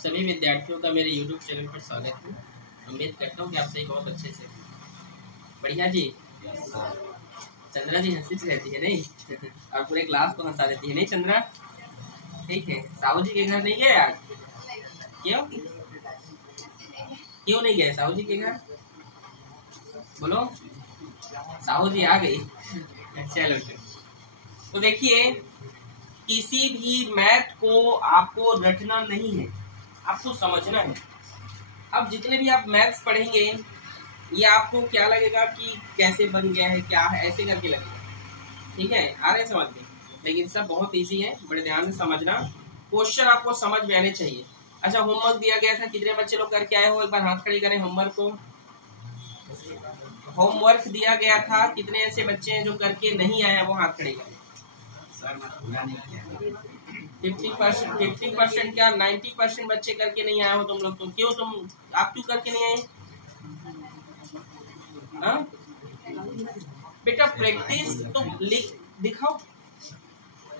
सभी विद्यार्थियों का मेरे YouTube चैनल पर स्वागत है। उम्मीद करता हूँ कि आप सही बहुत अच्छे से बढ़िया जी। चंद्रा जी हंसी रहती है नहीं और पूरे क्लास को हंसा देती है नहीं चंद्रा। ठीक है, साहू जी के घर नहीं गए आज? क्यों क्यों नहीं गए साहू जी के घर? बोलो, साहू जी आ गई। चलो तो देखिए, किसी भी मैथ को आपको रटना नहीं है, आपको समझना है। अब जितने भी आप मैथ्स पढ़ेंगे ये आपको क्या लगेगा कि कैसे बन गया है, क्या है, ऐसे करके लगेगा। ठीक है, आ रहे समझ में? लेकिन सब बहुत इजी है, बड़े ध्यान से समझना। क्वेश्चन आपको समझ में आने चाहिए। अच्छा, होमवर्क दिया गया था, कितने बच्चे लोग करके आए हो? एक बार हाथ खड़े करें। होमवर्क को होमवर्क दिया गया था, कितने ऐसे बच्चे हैं जो करके नहीं आए? वो हाथ खड़े करें। 50% क्या 90% बच्चे करके नहीं आए हो तुम लोग? तो क्यों आप क्यों करके नहीं आए? बेटा प्रैक्टिस तो दिखाओ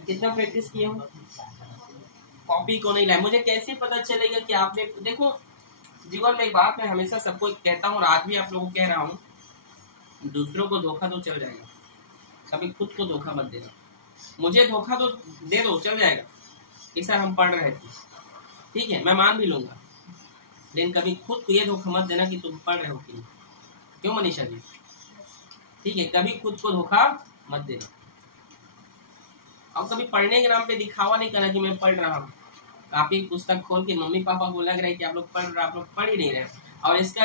कितना प्रैक्टिस किए हो। कॉपी को नहीं लाए, मुझे कैसे पता चलेगा कि आपने? देखो, जीवन में एक बात मैं हमेशा सबको कहता हूँ और आज भी आप लोगों को कह रहा हूँ, दूसरों को धोखा तो चल जाएगा, कभी खुद को धोखा मत देना। मुझे धोखा तो दे दो, चल जाएगा कि सर हम पढ़ रहे थे, ठीक है, मैं मान भी लूंगा, लेकिन कभी खुद को ये धोखा मत देना कि तुम पढ़ रहे हो कि नहीं। क्यों मनीषा जी? ठीक है, कभी खुद को धोखा मत देना। और कभी पढ़ने के नाम पे दिखावा नहीं करना कि मैं पढ़ रहा हूँ। काफी पुस्तक खोल के मम्मी पापा को लग रहा है कि आप लोग पढ़ रहे, आप लोग पढ़ ही नहीं रहे। और इसका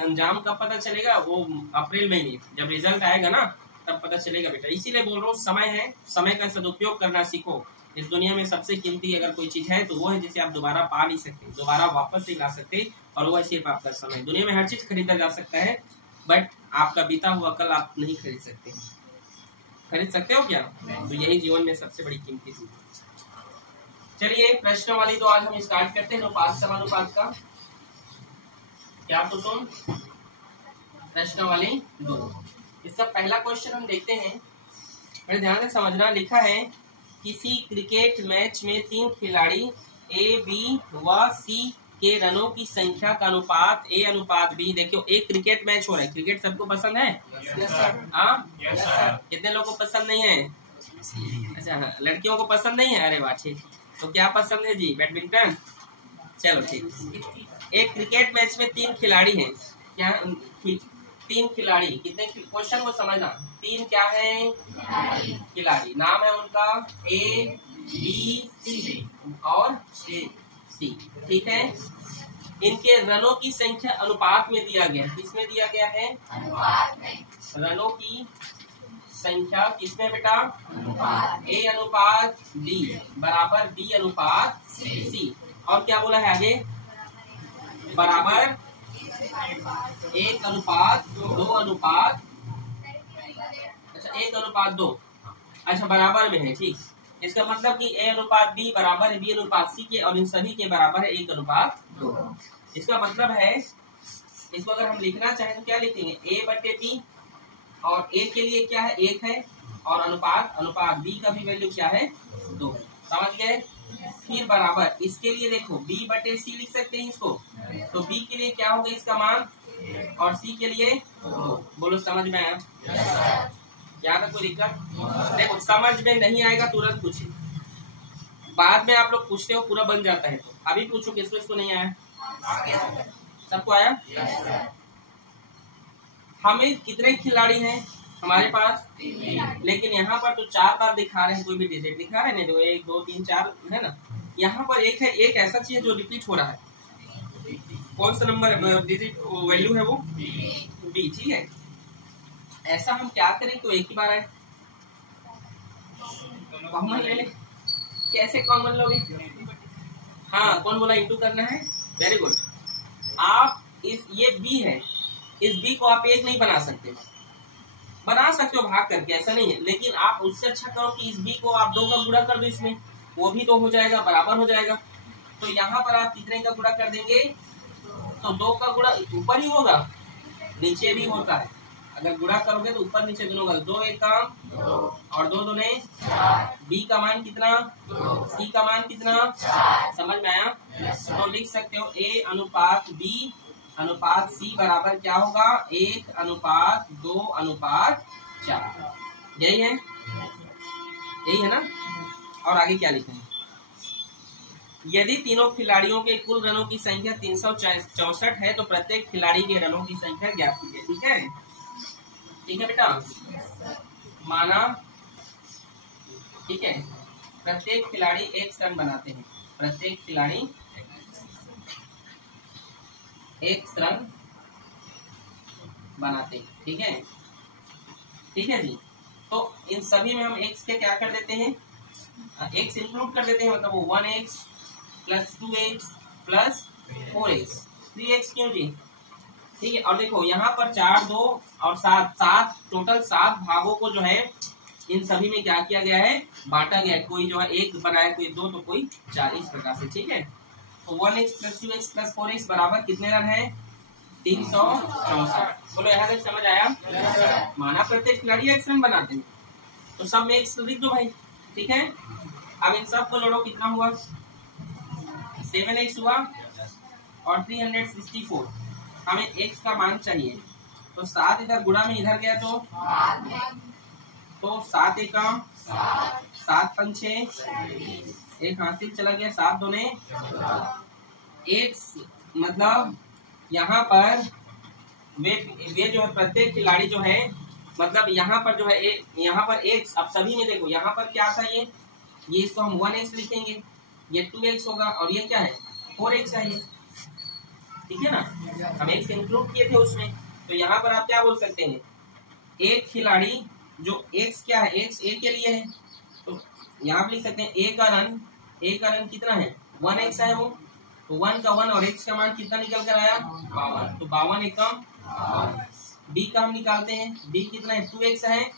अंजाम कब पता चलेगा? वो अप्रैल में जब रिजल्ट आएगा ना, तब पता चलेगा बेटा। इसीलिए बोल रहा हूँ, समय है, समय का सदुपयोग करना सीखो। इस दुनिया में सबसे कीमती अगर कोई चीज है तो वो है जिसे आप दोबारा पा नहीं सकते, दोबारा वापस नहीं ला सकते, और वो है सिर्फ आपका समय। दुनिया में हर चीज खरीदा जा सकता है, बट आपका बीता हुआ कल आप नहीं खरीद सकते। खरीद सकते हो क्या? तो यही जीवन में सबसे बड़ी कीमती चीज है। चलिए, प्रश्न वाली तो आज हम स्टार्ट करते हैं अनुपात समानुपात का। क्या तो सुन, प्रश्न वाली 2। इसका पहला क्वेश्चन हम देखते हैं, बड़े ध्यान से समझना। लिखा है, किसी क्रिकेट मैच में 3 खिलाड़ी ए, बी व सी के रनों की संख्या का अनुपात ए अनुपात बी। देखियो, एक क्रिकेट मैच हो रहा है। क्रिकेट सबको पसंद है? Yes sir. हाँ, कितने लोगों को पसंद नहीं है? अच्छा, लड़कियों को पसंद नहीं है? अरे वाह, ठीक। तो क्या पसंद है जी? बैडमिंटन। चलो ठीक। एक क्रिकेट मैच में 3 खिलाड़ी हैं। क्या 3 खिलाड़ी? कितने? क्वेश्चन को समझना। 3 क्या है? खिलाड़ी। नाम है उनका ए, बी, सी और सी। ठीक है। इनके रनों की संख्या अनुपात में दिया गया। किसमें दिया गया है? अनुपात में। रनों की संख्या किसमें बेटा? ए अनुपात बी बराबर बी अनुपात सी। और क्या बोला है आगे? बराबर 1 अनुपात 2 अनुपात, अच्छा 1 अनुपात 2, अच्छा बराबर में है। ठीक, इसका मतलब कि ए अनुपात बी बराबर है बी अनुपात सी के, और इन सभी के बराबर है 1 अनुपात 2। इसका मतलब है, इसको अगर हम लिखना चाहें तो क्या लिखेंगे? ए बटे बी, और ए के लिए क्या है? 1 है, और अनुपात बी का भी वैल्यू क्या है? 2। समझ गए? फिर बराबर इसके लिए देखो b बटे सी लिख सकते हैं इसको। तो b के लिए क्या होगा इसका मान, और c के लिए 2। बोलो, समझ में आया? क्या था कोई दिक्कत? देखो, समझ में नहीं आएगा तुरंत पूछे, बाद में आप लोग पूछते हो पूरा बन जाता है। तो अभी पूछो किसको इसको नहीं आया? सबको आया? हमें कितने खिलाड़ी हैं हमारे पास? लेकिन यहाँ पर तो 4 बार दिखा रहे हैं, कोई भी डिजिट दिखा रहे हैं। 1 2 3 4 है ना। यहाँ पर 1 है, एक ऐसा चीज है जो रिपीट हो रहा है। कौन सा नंबर डिजिट वैल्यू है वो? बी। ठीक है, ऐसा हम क्या करें तो एक ही बार आए, कॉमन ले ले। कैसे कॉमन लोगे? हाँ, कौन बोला इंटू करना है? Very good. आप ये बी है, इस बी को आप 1 नहीं बना सकते। बना सकते हो भाग करके, ऐसा नहीं है, लेकिन आप उससे अच्छा करो कि इस बी को आप 2 का गुणा कर दो, इसमें वो भी 2 हो जाएगा, बराबर हो जाएगा। तो यहाँ पर आप कितने का गुणा कर देंगे? तो 2 का गुणा ऊपर ही होगा, नीचे भी होता है। अगर गुणा करोगे तो ऊपर नीचे दोनों का 2 1 काम और 2 दूने 4। बी का मान कितना? सी का मान कितना? समझ में आया? तो लिख सकते हो A अनुपात B अनुपात C बराबर क्या होगा 1 अनुपात 2 अनुपात 4। यही है ना। और आगे क्या लिखेंगे, यदि तीनों खिलाड़ियों के कुल रनों की संख्या 364 है तो प्रत्येक खिलाड़ी के रनों की संख्या ज्ञात कीजिए। ठीक है बेटा, माना ठीक है प्रत्येक खिलाड़ी 1 रन बनाते हैं, प्रत्येक खिलाड़ी 1 रन बनाते हैं। ठीक है जी। तो इन सभी में हम x के क्या कर देते हैं, x इंक्लूड कर देते हैं, मतलब वो 1x plus 2x plus 4x 3x क्यों जी। ठीक है, और देखो यहाँ पर 4 2 और 7 टोटल 7 भागों को जो है इन सभी में क्या किया गया है, बांटा गया है। कोई जो है 1 बनाया, कोई 2 तो कोई 4, इस प्रकार से। ठीक है, तो 1x plus 2x plus 4x बराबर कितने रन है 364। बोलो यहाँ तक समझ आया। माना प्रत्येक खिलाड़ी 1 रन बनाते हैं तो सब में x लिख दो भाई। ठीक है, अब इन सब को जोड़ो, कितना हुआ 7x हुआ और 364। हमें x का मान चाहिए, तो 7 इधर गुणा में इधर गया तो 7 एका 7 पंचे, एक हासिल चला गया, 7 दूने x, मतलब यहाँ पर वे जो है प्रत्येक खिलाड़ी जो है, मतलब यहाँ पर जो है यहाँ पर x, अब सभी में देखो यहाँ पर क्या था, ये इसको हम 1x लिखेंगे, ये 2x होगा और ये क्या है 4x है ये। ठीक है ना, हम x इंक्लूड किए थे उसमें, तो यहाँ पर आप क्या बोल सकते हैं, एक खिलाड़ी जो x क्या है, x a के लिए है, तो यहाँ पे लिख सकते हैं a का रन कितना है 1x है वो, तो 1 का 1 और x का मान कितना निकल कर आया 52, तो 52 एकम। b का हम निकालते हैं, b कितना है 2x है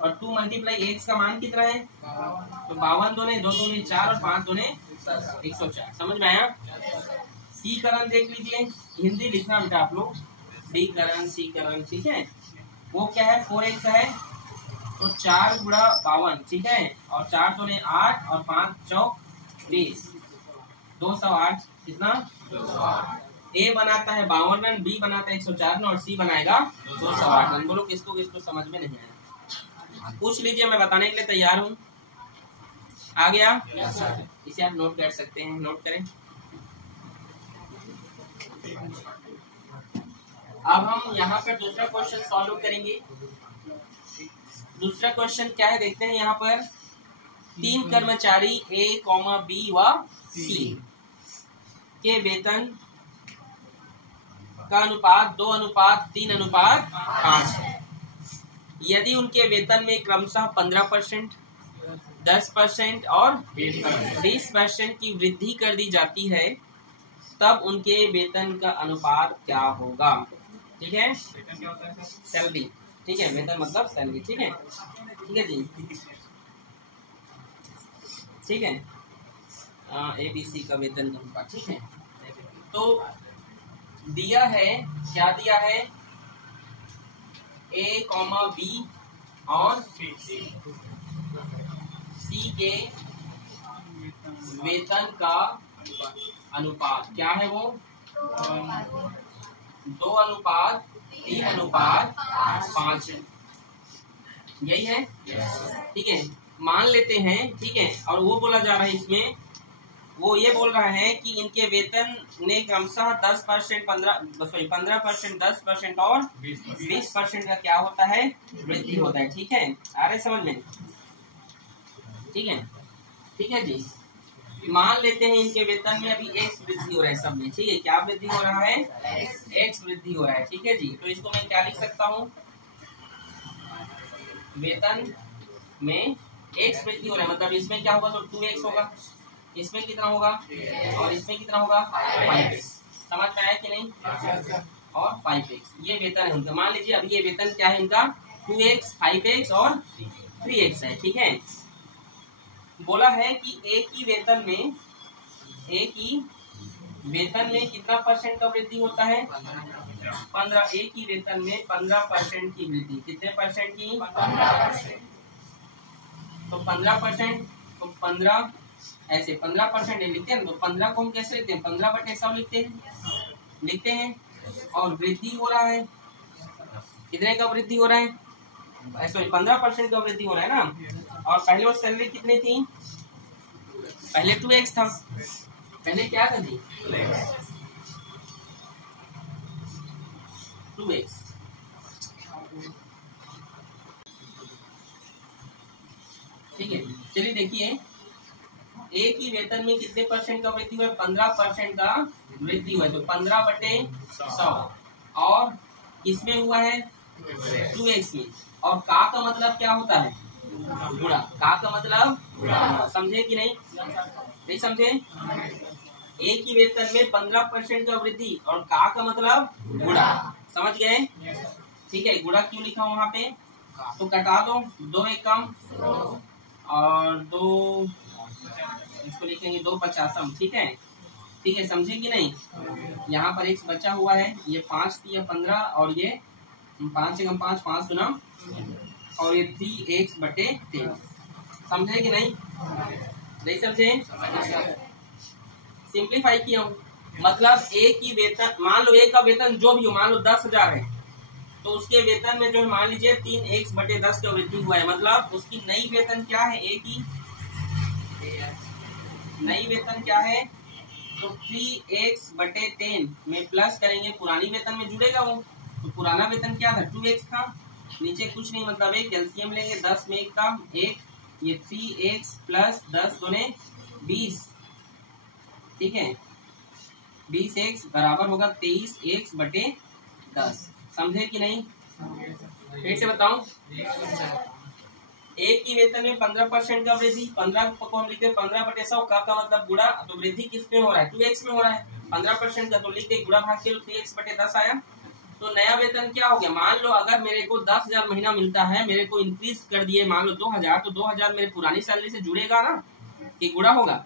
और 2 मल्टीप्लाई x का मान कितना है, तो 52 दूने 2 दूने 4 और 5 दूने 104। समझ में आया। सी करण देख लीजिए, हिंदी लिखना बेटा आप लोग, डी करण सी करण। ठीक है, वो क्या है 4x है, तो 4 गुणा 52। ठीक है, और 4 दूने 8 और 5 चौक 20, 208 कितना 208। ए बनाता है 52 रन, बी बनाता है 104 रन और सी बनाएगा 208 रन। बोलो किसको समझ में नहीं आया, पूछ लीजिए, मैं बताने के लिए तैयार हूँ। आ गया, इसे आप नोट कर सकते हैं, नोट करें। अब हम यहाँ पर दूसरा क्वेश्चन सॉल्व करेंगे। दूसरा क्वेश्चन क्या है देखते हैं। यहाँ पर 3 कर्मचारी A, B व C के वेतन का अनुपात 2:3:5 है। यदि उनके वेतन में क्रमशः 15%, 10% और 20% की वृद्धि कर दी जाती है, तब उनके वेतन का अनुपात क्या होगा। ठीक है, सैलरी। ठीक है, वेतन मतलब सैलरी। ठीक है जी, ठीक है, ABC का वेतन का अनुपात। ठीक है, तो दिया है, क्या दिया है A, B और C के वेतन का अनुपात क्या है, वो 2:3:5 है। यही है। ठीक है, मान लेते हैं। ठीक है, और वो बोला जा रहा है इसमें, वो ये बोल रहा है कि इनके वेतन ने क्रमशः 10%, 15%, 10% और 20% का क्या होता है, वृद्धि होता है। ठीक है, आ रहे समझ में। ठीक है जी। मान लेते हैं इनके वेतन में अभी x वृद्धि हो रहा है सब में। ठीक है, क्या वृद्धि हो रहा है, x वृद्धि हो रहा है। ठीक है जी, तो इसको मैं क्या लिख सकता हूँ, वेतन में x वृद्धि हो रहा है, मतलब इसमें क्या होगा, तो 2x होगा, इसमें कितना होगा और इसमें कितना होगा 5x। समझ में आया कि नहीं, और 5x ये वेतन है उनका। मान लीजिए अभी ये वेतन क्या है इनका 2x, 5x और 3x है। ठीक है, बोला है कि एक ही वेतन में कितना % का वृद्धि होता है, 15। एक ही वेतन में 15% की वृद्धि, कितने % की, 15%। तो 15%, तो 15 ऐसे 15% लिखते हैं, तो 15 को हम कैसे लिखते हैं, 15/100 लिखते हैं। और वृद्धि हो रहा है, कितने का वृद्धि हो रहा है, सॉरी 15% का वृद्धि हो रहा है ना। और पहले वो सैलरी कितनी थी, पहले 2x था, पहले क्या था जी 2x। ठीक है, चलिए देखिए एक ही वेतन में कितने परसेंट का वृद्धि हुआ है, 15% का वृद्धि हुआ है। तो 15/100 और किसमें हुआ है, 2x में। और का मतलब क्या होता है, गुणा। का मतलब समझे कि नहीं समझे। एक ही वेतन में 15% का वृद्धि और का मतलब गुणा, समझ गए। ठीक है, गुणा क्यों लिखा वहां पे, तो कटा दो, 2 एकम और 2, इसको लिखेंगे 2/50। ठीक है, ठीक है, समझे कि नहीं। यहाँ पर x बचा हुआ है, ये 5 या 15 और ये 5 एकम 5, 5 गुना और ये 3x/10। समझे कि नहीं समझे। सिंप्लीफाई किया हूँ, मतलब एक ही वेतन, मान लो एक का वेतन जो भी हो, मान लो 10,000 है, तो उसके वेतन में जो है मान लीजिए 3x/10 का वृद्धि हुआ है, मतलब उसकी नई वेतन क्या है, एक ही नई वेतन क्या है, तो 3x/10 में प्लस करेंगे, पुरानी वेतन में जुड़ेगा वो। तो पुराना वेतन क्या था, 2x था, नीचे कुछ नहीं, मतलब एक एलसीएम लेंगे, 10 में 1 का 1, ये 3x प्लस 10 दूने 20। ठीक है, 20x बराबर होगा 23x/10। समझे कि नहीं, फिर से बताऊं। एक ही वेतन में 15% का वृद्धि, 15 को हम लिखते हैं 15/100, का मतलब गुणा। तो वृद्धि किस में हो रहा है, 2x में हो रहा है 15% का, तो लिखते गुणा भाग के 3x/10 आया। तो नया वेतन क्या हो गया, मान लो अगर मेरे को 10,000 महीना मिलता है, मेरे को इंक्रीज कर दिए मान लो 2,000, तो 2,000 मेरे पुरानी सैलरी से जुड़ेगा ना, कि गुणा होगा,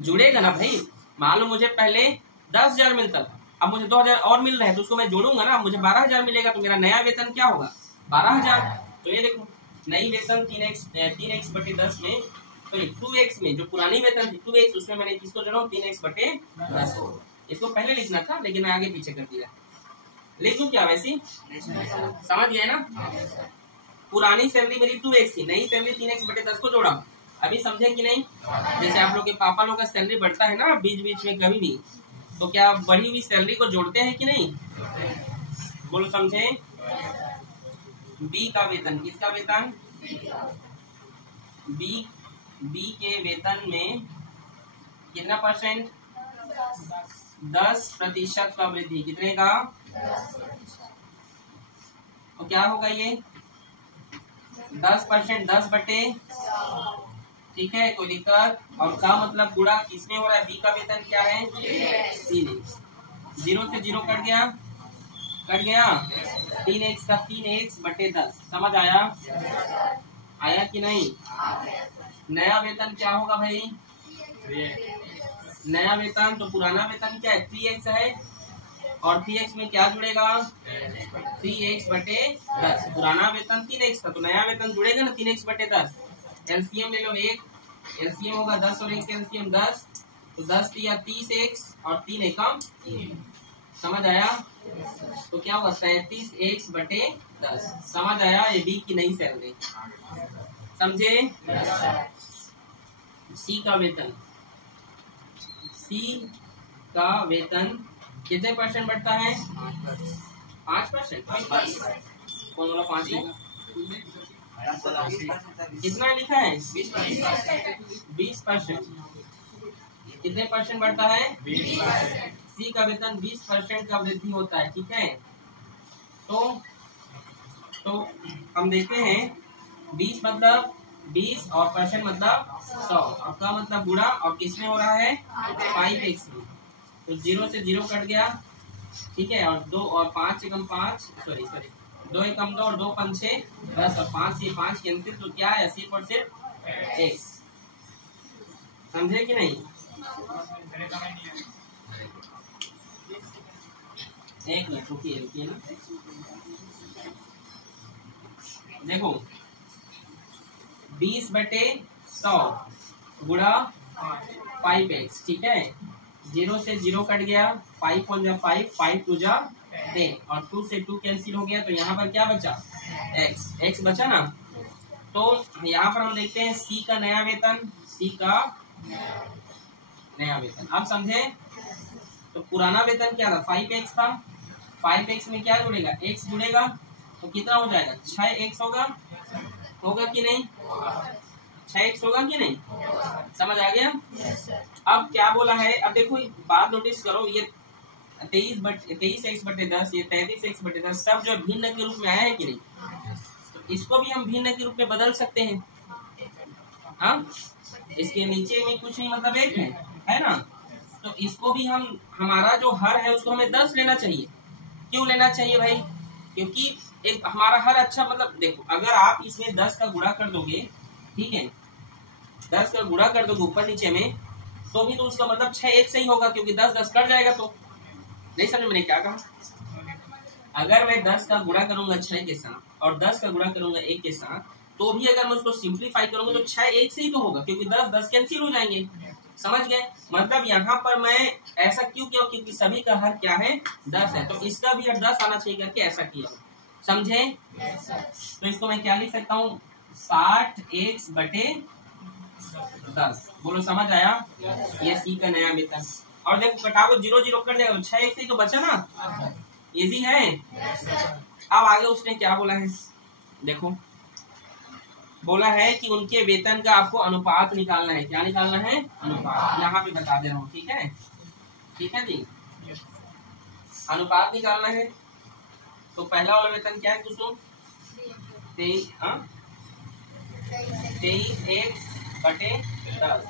जुड़ेगा ना भाई। मान लो मुझे पहले 10,000 मिलता था, अब मुझे 2,000 और मिल रहा है, तो उसको मैं जोड़ूंगा ना, मुझे 12,000 मिलेगा, तो मेरा नया वेतन क्या होगा, 12,000। तो ये देखो नई वेतन 3x/10 में, सॉरी 2x में, जो पुरानी वेतन थी 2x, उसमें मैंने किसको जोड़ा, 3x/10। इसको पहले लिखना था, लेकिन मैं आगे पीछे कर दिया। लिख दूं क्या वैसी, समझ गए ना। पुरानी सैलरी मेरी 2x थी, नई सैलरी 3x/10 को जोड़ा। अभी समझे कि नहीं। जैसे आप लोग के पापा लोग का सैलरी बढ़ता है ना बीच बीच में कभी भी, तो क्या बढ़ी हुई सैलरी को जोड़ते हैं कि नहीं, बोलो समझे। बी का वेतन, किसका वेतन, बी के वेतन में कितना परसेंट, 10% का वृद्धि, कितने का, तो क्या होगा ये 10%, 10/100। ठीक है, कोई दिक्कत। और का मतलब गुणा किसमें हो रहा है, बी का वेतन क्या है, 3x। 0 से 0 कट गया 3x का 3x/10। समझ आया कि नहीं। नया वेतन क्या होगा भाई, नया वेतन, तो पुराना वेतन क्या है 3x है, और 3x में क्या जुड़ेगा, 3x/10। पुराना वेतन 3x था, तो नया वेतन जुड़ेगा ना 3x/10। एलसीएम ले लो, एक एलसीएम होगा 10 और 1 एलसीएम 10, तो 10 या 30x और 3 एकम 3। समझ आया। तो क्या होगा 37x/10। समझ आया, ये बी की नई सैलरी, समझे। सी का वेतन, सी का वेतन कितने परसेंट बढ़ता है, 5%। कौन बोला 5 है, कितना लिखा है, 20%। कितने परसेंट बढ़ता है, 20%। सी का वेतन 20% का वृद्धि होता है। ठीक है, तो हम देखते हैं 20 मतलब 20 और परसेंट मतलब 100, और का मतलब गुणा, और किसमें हो रहा है 5x में, तो 0 से 0 कट गया। ठीक है, और 2 और 5 एकम 5, सॉरी 2 एकम 2 और 2 5 6 10 और 5 से 5 कैंसिल, तो क्या है 80% x। समझे कि नहीं। एक मिनट रुकिए ना, देखो 20/100 गुणा 5x, ठीक है। 0 से 0 कट गया, 5 1 जा 5, 5 2 जा 10 और 2 से 2 कैंसिल हो गया, तो यहाँ पर क्या बचा, x बचा ना। तो यहाँ पर हम देखते हैं C का नया वेतन, C का नया वेतन, आप समझे। तो पुराना वेतन क्या था, 5x था, 5x में क्या जुड़ेगा, x जुड़ेगा, तो कितना हो जाएगा, 6x होगा कि नहीं, 6x होगा कि नहीं, समझ आ गया। अब क्या बोला है, अब देखो बात नोटिस करो, ये 23x/10, ये 33x/10 सब जो भिन्न के रूप में आया है कि नहीं, तो इसको भी हम भिन्न के रूप में बदल सकते हैं। हाँ, इसके नीचे में कुछ नहीं, मतलब एक है ना, तो इसको भी हम, हमारा जो हर है उसको हमें 10 लेना चाहिए। क्यों लेना चाहिए भाई, क्योंकि एक हमारा हर अच्छा, मतलब देखो अगर आप इसमें 10 का गुणा कर दोगे, ठीक है, 10 का गुणा कर दोगे ऊपर नीचे में, तो भी तो उसका मतलब 6x ही होगा, क्योंकि 10 कट जाएगा। तो नहीं समझ मैंने क्या कहा, अगर मैं 10 का गुणा करूंगा 6 के साथ और 10 का गुणा करूंगा 1 के साथ, तो भी अगर मैं उसको सिंप्लीफाई करूंगा तो 6x ही तो होगा, क्योंकि 10 कैंसिल हो जाएंगे, समझ गए। मतलब यहाँ पर मैं ऐसा क्यों किया, क्योंकि सभी का हर क्या है, 10 है, तो इसका भी हर 10 आना चाहिए करके ऐसा किया, समझे। तो इसको मैं क्या लिख सकता हूँ, 60x/10, बोलो समझ आया। ये C का नया वेतन। और देखो कटाओ 0 0 कट जाएगा, 6x ही तो बचा ना, इजी है। अब आगे उसने क्या बोला है, देखो बोला है कि उनके वेतन का आपको अनुपात निकालना है। क्या निकालना है, अनुपात, यहाँ पे बता दे रहा हूँ, ठीक है, ठीक है जी, अनुपात निकालना है। तो पहला वाला वेतन क्या है दोस्तों, 23x/10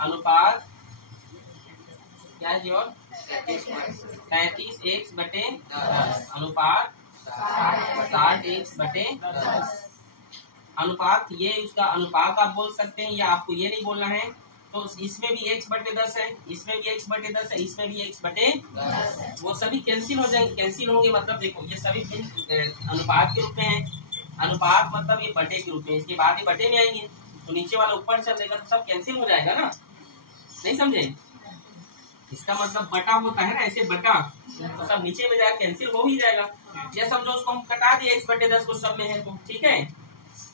अनुपात क्या है जी, और 37x/10 अनुपात 60x/10 अनुपात। ये उसका अनुपात आप बोल सकते हैं, या आपको ये नहीं बोलना है, तो इसमें भी x/10 है, इसमें भी x/10 है, इसमें भी x/10, वो सभी कैंसिल हो जाएंगे, कैंसिल होंगे, मतलब देखो ये सभी अनुपात के रूप में है। अनुपात मतलब ये बटे के रूप में, इसके बाद ये बटे में आएंगे, तो नीचे वाला ऊपर चल देगा, तो सब कैंसिल हो जाएगा ना, नहीं समझे। इसका मतलब बटा होता है ना, ऐसे बटा, तो सब नीचे में जाएगा, कैंसिल हो ही जाएगा। ये समझो उसको हम कटा दिए, x/10 को सब में है, तो ठीक है।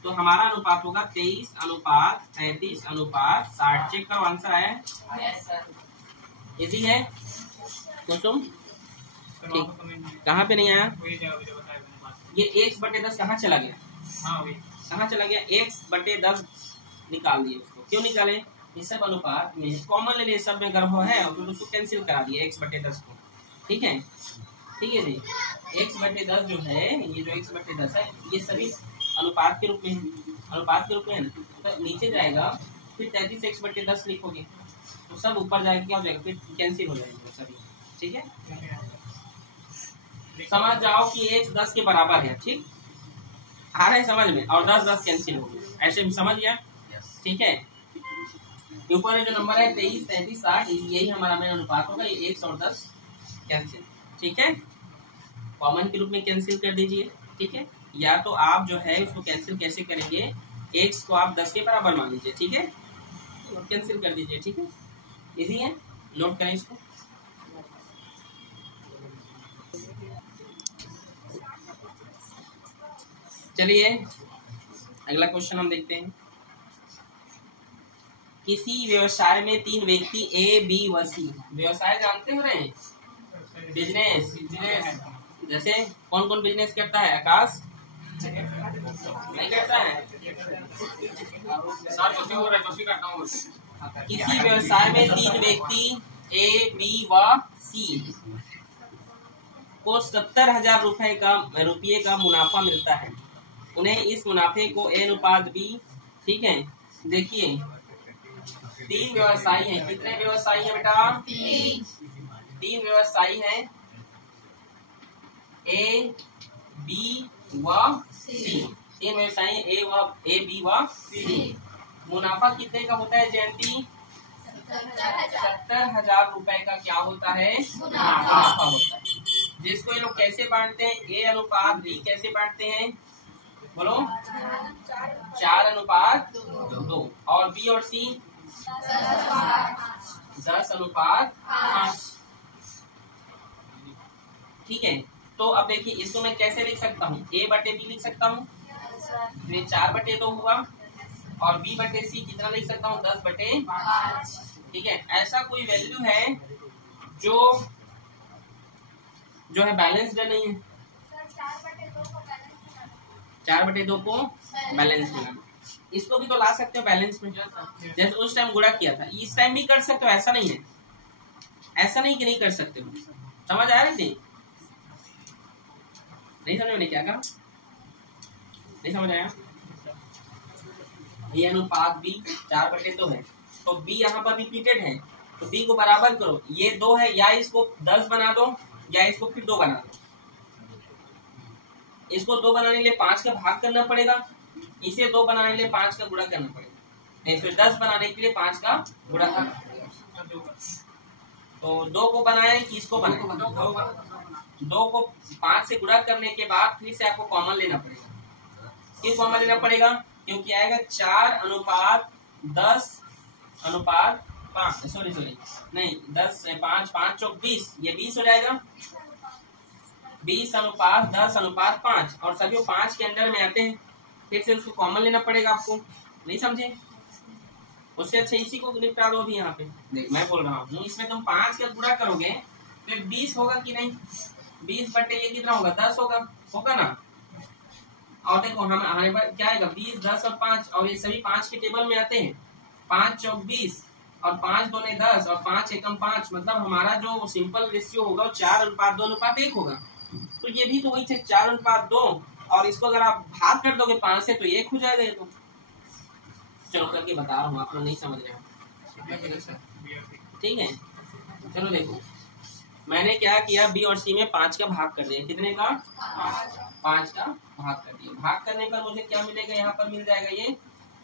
तो हमारा अनुपात होगा 23:33:60। चेक करो आंसर आया है, इजी है तो तुम ठीक, कहाँ पे नहीं आया, ये x/10 कहाँ चला गया, कहाँ चला गया, x/10 निकाल दिए उसको। क्यों निकाले, ये सब अनुपात में कॉमन ले लिए, सब में गर्भ है, और फिर उसको कैंसिल करा दिए x/10 को, ठीक है, ठीक है जी। x/10 जो है, ये जो x/10 है, ये सभी अनुपात के रूप में है, अनुपात के रूप में है ना, तो नीचे जाएगा, फिर 33x/10 लिखोगे, तो सब ऊपर जाएगा, क्या हो जाएगा, फिर कैंसिल हो जाएंगे सभी, ठीक है। समझ जाओ कि x 10 के बराबर है, ठीक आ रहा है समझ में, और 10 कैंसिल हो गए, ऐसे समझ गया, ठीक है। ऊपर जो नंबर है 23 33 60, यही हमारा मेन अनुपात होगा, ये 1 और 10 कैंसिल, ठीक है, कॉमन के रूप में कैंसिल कर दीजिए, ठीक है। या तो आप जो है उसको कैंसिल कैसे करेंगे, x को आप 10 के बराबर मान लीजिए, ठीक है, कैंसिल कर दीजिए, ठीक है, इजी है, नोट करें इसको। चलिए अगला क्वेश्चन हम देखते हैं। किसी व्यवसाय में 3 व्यक्ति A, B व C, व्यवसाय जानते हो रहे हैं, बिजनेस, जैसे कौन कौन बिजनेस करता है, आकाश नहीं करता है, किसी व्यवसाय में 3 व्यक्ति A, B व C को 70,000 रुपये का मुनाफा मिलता है। उन्हें इस मुनाफे को A/B, ठीक है, देखिए 3 व्यवसायी हैं, कितने व्यवसायी हैं बेटा, 3 व्यवसायी हैं, A, B व C, 3 व्यवसायी A, B व C। मुनाफा कितने का होता है जयंती, 70,000 रुपए का क्या होता है, मुनाफा होता है, जिसको ये लोग कैसे बांटते हैं, A/B कैसे बांटते हैं, बोलो 4/2, और B और C 10:5। ठीक है, तो अब देखिए इसको मैं कैसे लिख सकता हूँ, A/B लिख सकता हूँ, ये 4/2 हुआ, और B/C कितना लिख सकता हूँ, 10/5। ठीक है, ऐसा कोई वैल्यू है जो है बैलेंस्ड नहीं है, 4/2 को बैलेंस मिलाना, इसको भी तो ला सकते हो बैलेंस में, जैसे उस टाइम गुणा किया था, इस टाइम भी कर सकते हो, ऐसा नहीं है, ऐसा नहीं कि नहीं कर सकते हो। समझ आया नहीं समझ मैंने क्या कहा, नहीं समझ आया। ये अनुपात B 4/2 है, तो B यहाँ पर रिपीटेड है, तो B को बराबर करो, ये 2 है, या इसको 10 बना दो या इसको फिर 2 बना दो। इसको 2 बनाने के लिए 5 का भाग करना पड़ेगा, इसे 2 बनाने के लिए 5 का गुणा करना पड़ेगा, इसको 10 बनाने के लिए 5 का गुणा करना पड़ेगा। तो 2 को बनाए कि इसको बनाए, 2 को 5 से गुणा करने के बाद फिर से आपको कॉमन लेना पड़ेगा। क्यों कॉमन लेना पड़ेगा, क्योंकि आएगा 4:5 सॉरी नहीं 10 5 5 चौक 20, ये 20 हो जाएगा, 20:10:5, और सभी 5 के अंदर में आते हैं, फिर से उसको कॉमन लेना पड़ेगा आपको, नहीं समझे। उससे अच्छा इसी को निपटा दो अभी यहाँ पे, देख मैं बोल रहा हूँ, इसमें तुम 5 का गुणा करोगे तो 20 होगा कि नहीं, 20 ये कितना होगा, 10 होगा ना। और देखो हमारे पास क्या आएगा, 20, 10 और 5, और ये सभी 5 के टेबल में आते हैं, 5 चौक 20 और 5 दूने 10 और 5 एकम 5, मतलब हमारा जो सिंपल रेशियो होगा वो 4:2:1 होगा। तो ये भी तो वही से 4:2, और इसको अगर आप भाग कर दोगे 5 से तो 1 हो जाएगा ये तो। चलो करके बता रहा हूँ, आप लोग नहीं समझ रहे हो, ठीक है। चलो देखो मैंने क्या किया, B और C में 5 का भाग कर दिया, कितने का, 5 का भाग कर दिया। भाग करने पर मुझे क्या मिलेगा, यहाँ पर मिल जाएगा ये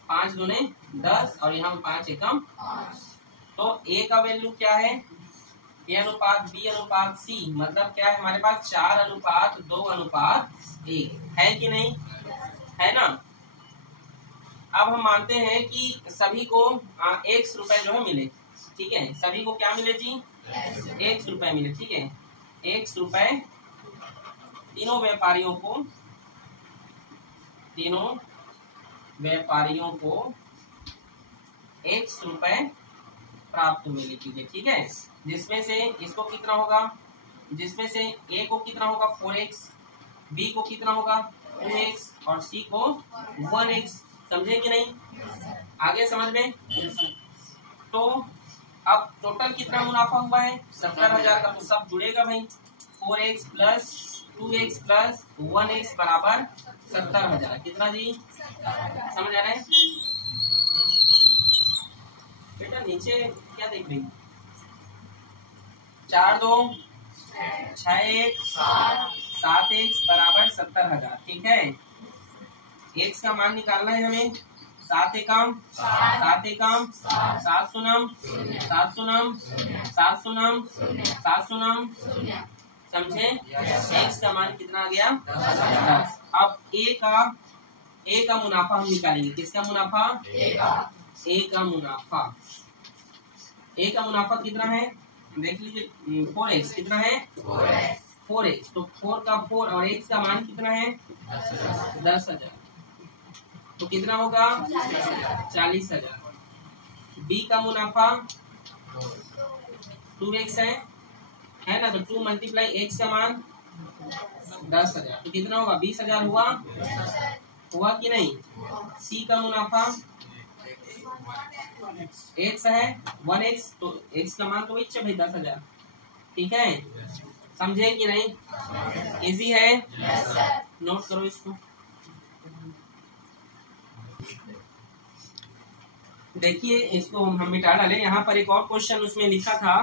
5 दूने 10 और यहाँ 5 एकम 5। तो A का वैल्यू क्या है, A/B/C, मतलब क्या है हमारे पास 4:2:1 है कि नहीं, है ना। अब हम मानते हैं कि सभी को X रुपए जो है मिले, ठीक है, सभी को क्या मिले जी, X रुपए मिले, ठीक है, X रुपए तीनों व्यापारियों को X रुपए प्राप्त हुए, लिख लीजिए, ठीक है। जिसमें से इसको कितना होगा, जिसमें से A को कितना होगा 4x, B को कितना होगा 2x और C को 1x, समझे कि नहीं, आगे समझ में। तो अब टोटल कितना मुनाफा हुआ है, 70,000 का, तो सब जुड़ेगा भाई, 4x plus 2x plus 1x बराबर 70,000, कितना जी, समझ आ रहा है बेटा। नीचे क्या देख रही, 4 2 6 1 7x बराबर 70,000, ठीक है। x का मान निकालना है हमें, 7 एकम 7 एकम 7 शून्यम 7 शून्यम 7 शून्यम 7 शून्यम, समझे। x का मान कितना आ गया, 10। अब A का मुनाफा हम निकालेंगे, किसका मुनाफा, A का मुनाफा कितना है, देख लीजिए 4x कितना है, 4x, तो 4 का 4 और x का मान कितना है 10,000, तो कितना होगा 40,000। B का मुनाफा 2x है ना, तो 2 × x का मान 10,000, तो कितना होगा 20,000 हुआ कि नहीं। C का मुनाफा x है 1x, तो x का मान तो वही है भाई 10,000, ठीक है, समझे कि नहीं, इजी है, नोट करो इसको। देखिए इसको हम मिटा डाले, यहाँ पर एक और क्वेश्चन उसमें लिखा था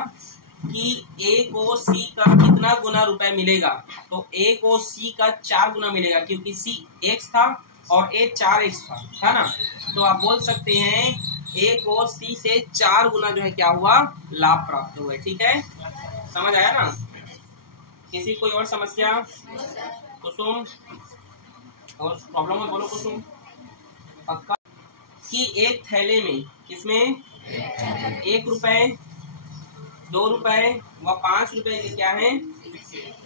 कि A को C का कितना गुना रुपए मिलेगा, तो A को C का 4 गुना मिलेगा, क्योंकि C x था और A 4x था ना, तो आप बोल सकते हैं A को C से 4 गुना जो है क्या हुआ, लाभ प्राप्त हुआ, ठीक है, समझ आया ना। किसी कोई और समस्या, कुसुम और प्रॉब्लम बोलो कुसुम। पक्का कि एक थैले में, इसमें 1 रुपए, 2 रुपए व 5 रुपए के क्या हैं,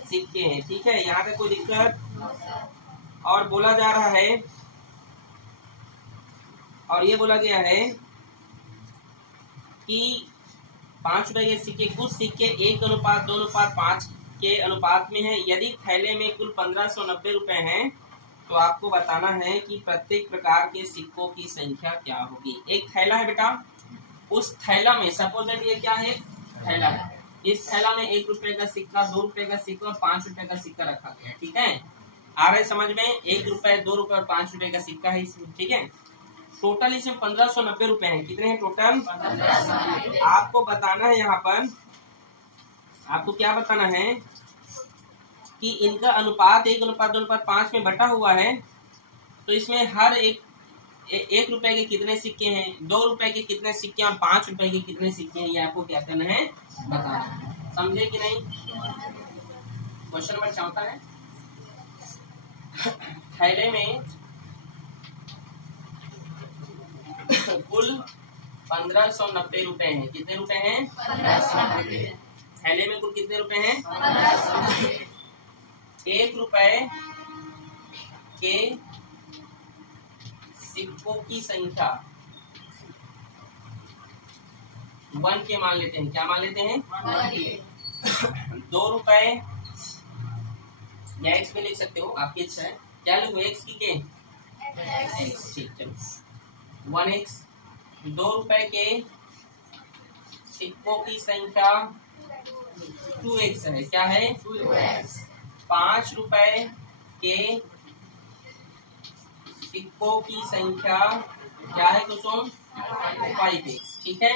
सिक्के हैं। ठीक है, यहाँ पे कोई दिक्कत? और बोला जा रहा है, और ये बोला गया है कि 5 रुपए के सिक्के, कुछ सिक्के 1:2:5 के अनुपात में है। यदि थैले में कुल 1590 रुपए हैं तो आपको बताना है कि प्रत्येक प्रकार के सिक्कों की संख्या क्या होगी। एक थैला है बेटा, उस थैला में सपोज दैट ये क्या है, थैला है। इस थैला में 1 रुपए का सिक्का, 2 रुपए का सिक्का और 5 रुपए का सिक्का रखा गया है। ठीक है, आ रहे समझ में? 1 रुपए, 2 रुपए और 5 रुपए का सिक्का है इसमें। ठीक है, टोटल इसमें 1590 रुपए हैं। कितने हैं टोटल? 1590। आपको बताना है, यहाँ पर आपको क्या बताना है कि इनका अनुपात 1:2:5 में बटा हुआ है। तो इसमें हर 1 रुपए के कितने सिक्के हैं, 2 रुपए के कितने सिक्के और 5 रुपए के कितने सिक्के हैं, ये आपको क्या करना है, बताना है। समझे कि नहीं? क्वेश्चन नंबर 14 है, थैले में कुल 1590 रुपए हैं। कितने रुपए हैं? 1590। थैले में कुल कितने रुपए हैं? 1590। 1 रुपए के सिक्कों की संख्या 1 के मान लेते हैं। क्या मान लेते हैं? 2 रुपए या एक्स में लिख सकते हो, आपकी इच्छा है। क्या लिखो, एक्स की के? एक्स। ठीक, चलो 1x। 2 रुपए के सिक्कों की संख्या 2x है। क्या है? 2x। 5 रुपए के सिक्कों की संख्या क्या है कुसुम? 5x। ठीक है,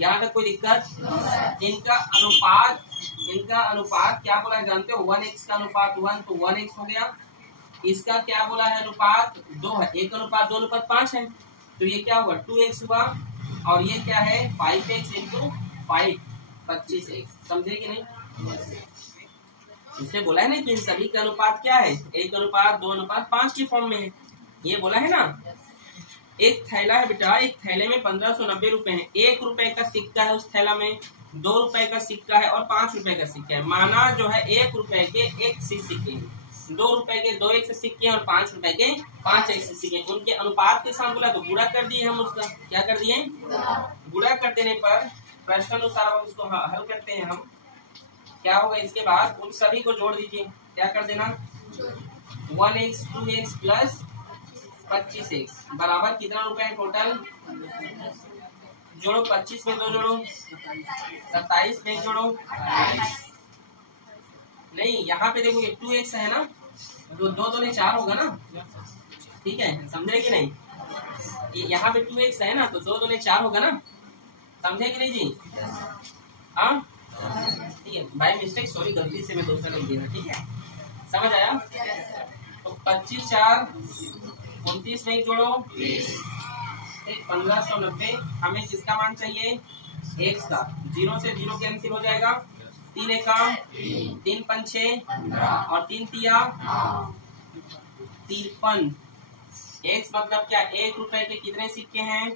यहाँ तक कोई दिक्कत? इनका अनुपात क्या बोला है जानते हो? 1x का अनुपात 1, तो 1x हो गया। इसका क्या बोला है अनुपात? 2 है। 1:2:5 है, तो ये क्या होगा? 2x हुआ। और ये क्या है? 5x into 5, 25x। समझे कि नहीं? इसने बोला है ना कि इन सभी का अनुपात क्या है? 1:2:5 के फॉर्म में है। ये बोला है ना। एक थैला है बेटा, एक थैले में 1590 रुपए हैं। 1 रुपए का सिक्का है उस थैला में, 2 रुपए का सिक्का है और 5 रुपए का सिक्का है। माना जो है 1 रुपए के 1 सिक्के हैं, 2 रुपए के 2 1 सिक्के और 5 रुपए के 5 1 सिक्के। उनके अनुपात के साथ बोला तो गुणा कर दिए हम उसका। क्या कर दिए? गुणा कर देने पर प्रश्नानुसार हम उसको हल करते हैं हम। क्या होगा इसके बाद? उन सभी को जोड़ दीजिए। क्या कर देना? 1x 2x प्लस 25x बराबर कितना रुपए है टोटल? जोड़ो, 25 में 2 जोड़ो, 27 में जोड़ो। नहीं, यहाँ पे देखो ये 2x है ना, तो 2 2 4 होगा ना। ठीक है, समझे कि नहीं? यहाँ पे 2x है ना, तो 2 2 4 होगा ना। समझे कि नहीं जी? हाँ, ठीक है। बाय मिस्टेक, सॉरी, गलती से मैं दूसरा लिख दिया। ठीक है, समझ आया? तो 25 4 29 में जोड़ो, 1590। हमें किसका मान चाहिए? x का। 0 से 0 कैंसिल हो जाएगा। 3 एका 3 पंचे और 3 तिया 53। x मतलब क्या? 1 रुपए के कितने सिक्के हैं?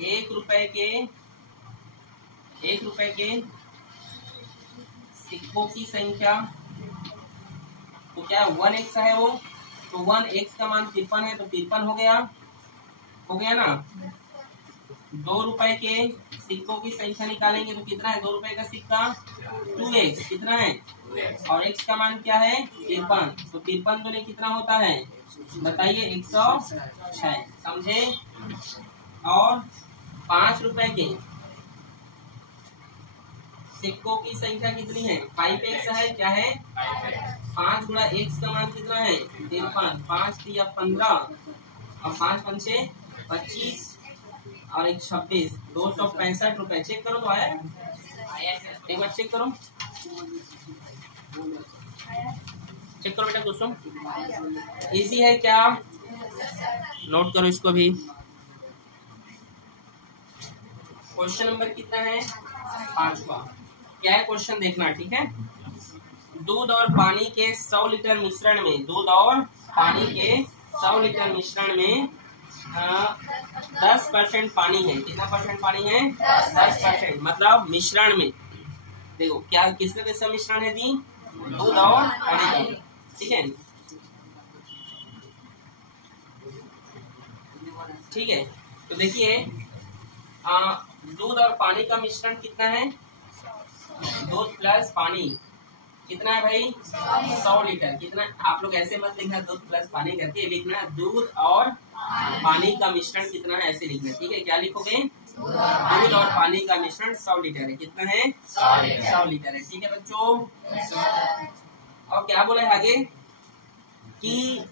1 रुपए के सिक्कों की संख्या तो क्या 1x है वो, तो 1x का मान 53 है, तो 53 हो गया ना। 2 रुपए के सिक्कों की संख्या निकालेंगे तो कितना है? 2 रुपए का सिक्का 2x कितना है? और x का मान क्या है? 53। तो 53 दूनी कितना होता है? बताइए, 106। समझे? और 5 रुपए के सिक्कों की संख्या कितनी है? 5x है। क्या है? 5 गुणा x का मान कितना है? 53। 5 3 15 और 5 पंचे 25 और 1 26, 265 रुपए। चेक करो तो आया? एक बार चेक करो, चेक करो बेटा दोस्तों। इजी है क्या? नोट करो इसको भी। क्वेश्चन नंबर कितना है? 5वां। क्या है क्वेश्चन देखना, ठीक है। दूध और पानी के 100 लीटर मिश्रण में, दूध और पानी के 100 लीटर मिश्रण में 10% पानी है। कितना परसेंट पानी है? 10%। मतलब मिश्रण में देखो क्या किसका किसका मिश्रण है जी? दूध और पानी का। ठीक है, ठीक है। तो देखिए दूध और पानी का मिश्रण कितना है? दूध प्लस पानी कितना है भाई? 100 लीटर। कितना? आप लोग ऐसे मत लिखना दूध प्लस पानी करके, लिखना दूध और पानी का मिश्रण कितना है ऐसे लिखना। ठीक है, क्या लिखोगे? दूध और पानी का मिश्रण 100 लीटर है। कितना है? 100 लीटर है। ठीक है बच्चों। और क्या बोला है आगे कि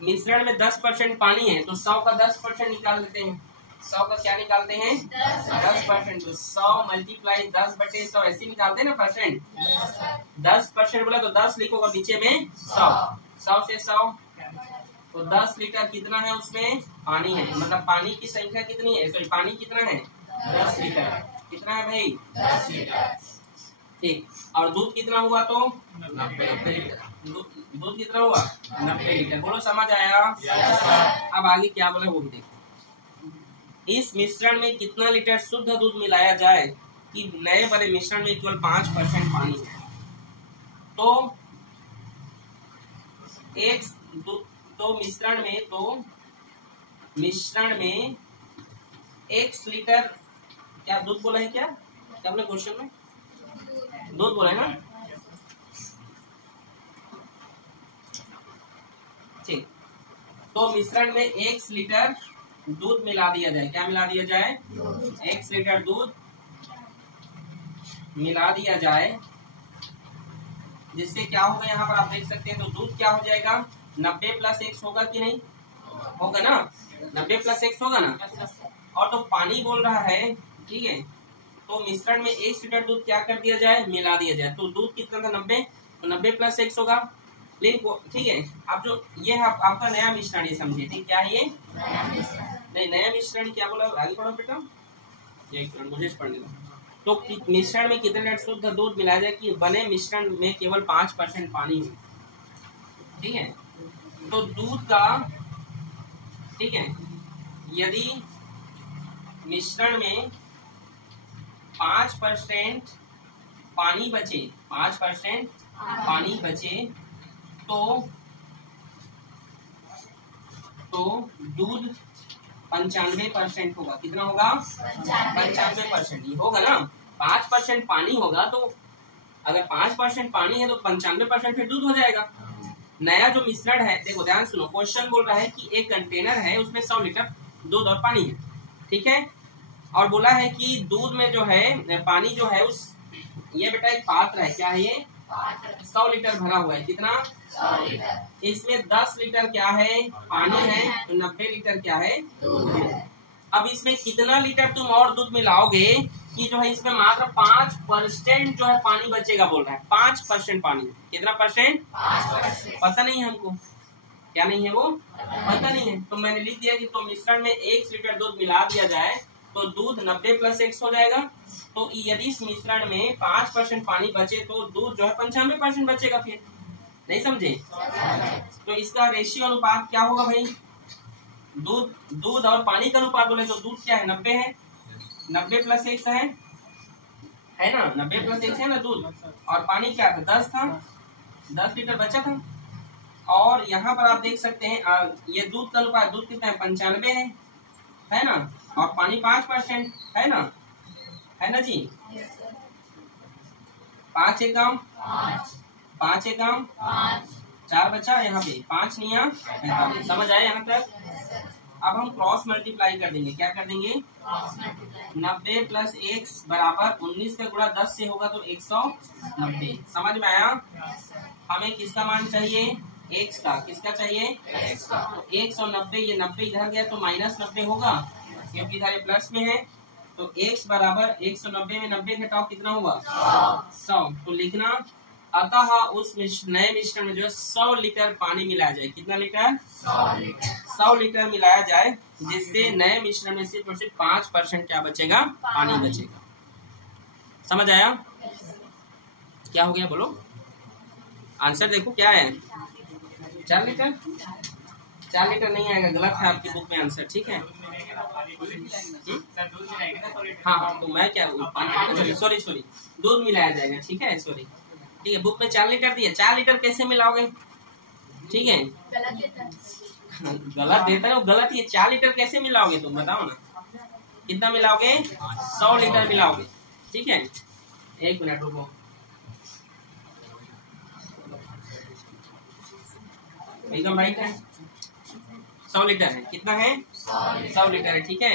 मिश्रण में 10% पानी है, तो 100 का 10% निकाल लेते हैं। 100 का क्या निकालते हैं? 10%। तो 100 मल्टीप्लाई 10/100 ऐसे निकालते हैं ना परसेंट। 10% बोला तो 10 लिखोगे नीचे में 100। 100 से 100 तो 10 लीटर कितना है? उसमें पानी है। मतलब पानी की संख्या कितनी है? सॉरी, पानी कितना है? 10 लीटर। कितना है भाई? 10 लीटर। ठीक। और दूध कितना हुआ? तो 90 लीटर। दूध कितना हुआ? 90 लीटर। बोलो समझ आया? अब आगे क्या बोला वो भी देखो। इस मिश्रण में कितना लीटर शुद्ध दूध मिलाया जाए कि नए बड़े मिश्रण में केवल 5% पानी है? तो मिश्रण में x लीटर क्या दूध बोला है? क्या बोला क्वेश्चन में? दूध बोला है ना? ठीक। तो मिश्रण में x लीटर दूध मिला दिया जाए। क्या मिला दिया जाए? x लीटर दूध मिला दिया जाए, जिससे क्या होगा यहाँ पर आप देख सकते हैं। तो दूध क्या हो जाएगा? 90 + x होगा कि नहीं? होगा ना? 90 + x होगा ना? और तो पानी बोल रहा है। ठीक है, तो मिश्रण में 1 लीटर दूध क्या कर दिया जाए? मिला दिया जाए। तो दूध कितना था? 90। तो 90 + x होगा। लेकिन ठीक है, अब जो ये है आपका नया मिश्रण, ये समझिए। ठीक, क्या है ये? नहीं, नया मिश्रण क्या बोला? आगे पढ़ो बेटा, मुझे पढ़ने दो। तो मिश्रण में कितने लीटर शुद्ध दूध मिलाया जाए कि बने मिश्रण में केवल 5% पानी हो? ठीक है, तो दूध का, ठीक है, यदि मिश्रण में 5% पानी बचे, 5% पानी बचे, तो दूध 95% होगा। कितना होगा? 95%। ये होगा ना? 5% पानी होगा, तो अगर 5% पानी है तो 95% फिर दूध हो जाएगा। नया जो मिश्रण है, देखो ध्यान सुनो, क्वेश्चन बोल रहा है कि एक कंटेनर है, उसमें 100 लीटर दूध और पानी है। ठीक है, और बोला है कि दूध में जो है पानी जो है ये बेटा एक पात्र है। क्या है ये? 100 लीटर भरा हुआ है। कितना? 100 लीटर। इसमें 10 लीटर क्या है? पानी है। तो 90 लीटर क्या है? दूध है। अब इसमें कितना लीटर तुम और दूध मिलाओगे कि जो है इसमें मात्र 5% जो है पानी बचेगा? बोल रहा है 5% पानी। कितना परसेंट? 5%। पता नहीं है हमको, क्या नहीं है वो? पता नहीं है। तो मैंने लिख दिया कि तो मिश्रण में 1 लीटर दूध मिला दिया जाए तो दूध 90 + x हो जाएगा। तो यदि इस मिश्रण में 5% पानी बचे तो दूध जो है 95% बचेगा। फिर नहीं समझे? तो इसका रेशियो अनुपात क्या होगा भाई? दूध और पानी का अनुपात बोले तो दूध क्या है? 90 है। 90 + x है ना? 90 + x है ना दूध। और पानी क्या था? 10 था। 10 लीटर बचा था। और यहाँ पर आप देख सकते हैं ये दूध का अनुपात, दूध कितना है? 95 है ना? और पानी 5% है ना? है ना जी? 5 एकम 5 एकम 4 बचा यहाँ पे, 5 निया 45। समझ आया यहाँ तक? अब हम क्रॉस मल्टीप्लाई कर देंगे। क्या कर देंगे? 90 + x बराबर 19 का गुणा 10 से होगा तो 190। समझ में आया? हमें किसका मान चाहिए? x का। किसका चाहिए? x का। तो 190, ये 90 इधर गया तो -90 होगा, क्योंकि इधर प्लस में है। तो x बराबर 190 में 90 घटाओ, कितना हुआ? 100। तो लिखना, अतः उस नए मिश्रण में जो 100 लीटर पानी मिलाया जाए। कितना लीटर? 100 लीटर मिलाया जाए, जिससे नए मिश्रण में सिर्फ और सिर्फ 5% क्या बचेगा? पानी बचेगा। समझ आया? क्या हो गया बोलो? आंसर देखो क्या है? 4 लीटर। 4 लीटर नहीं आएगा, गलत है आपकी बुक में आंसर, ठीक है। हाँ तो मैं क्या, सॉरी दूध मिलाया जाएगा, ठीक है, सॉरी, ठीक है। बुक में 4 लीटर दिया, 4 लीटर कैसे मिलाओगे, ठीक है, गलत देता है वो, गलत। ये 4 लीटर कैसे मिलाओगे तुम बताओ ना, कितना मिलाओगे, 100 लीटर मिलाओगे, ठीक है। 1 मिनट रुको, एकदम राइट है, 100 लीटर है, कितना है, 100 लीटर है, ठीक है।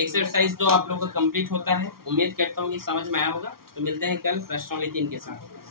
एक्सरसाइज 2 आप लोगों का कंप्लीट होता है, उम्मीद करता हूँ कि समझ में आया होगा। तो मिलते हैं कल प्रश्न 3 के साथ।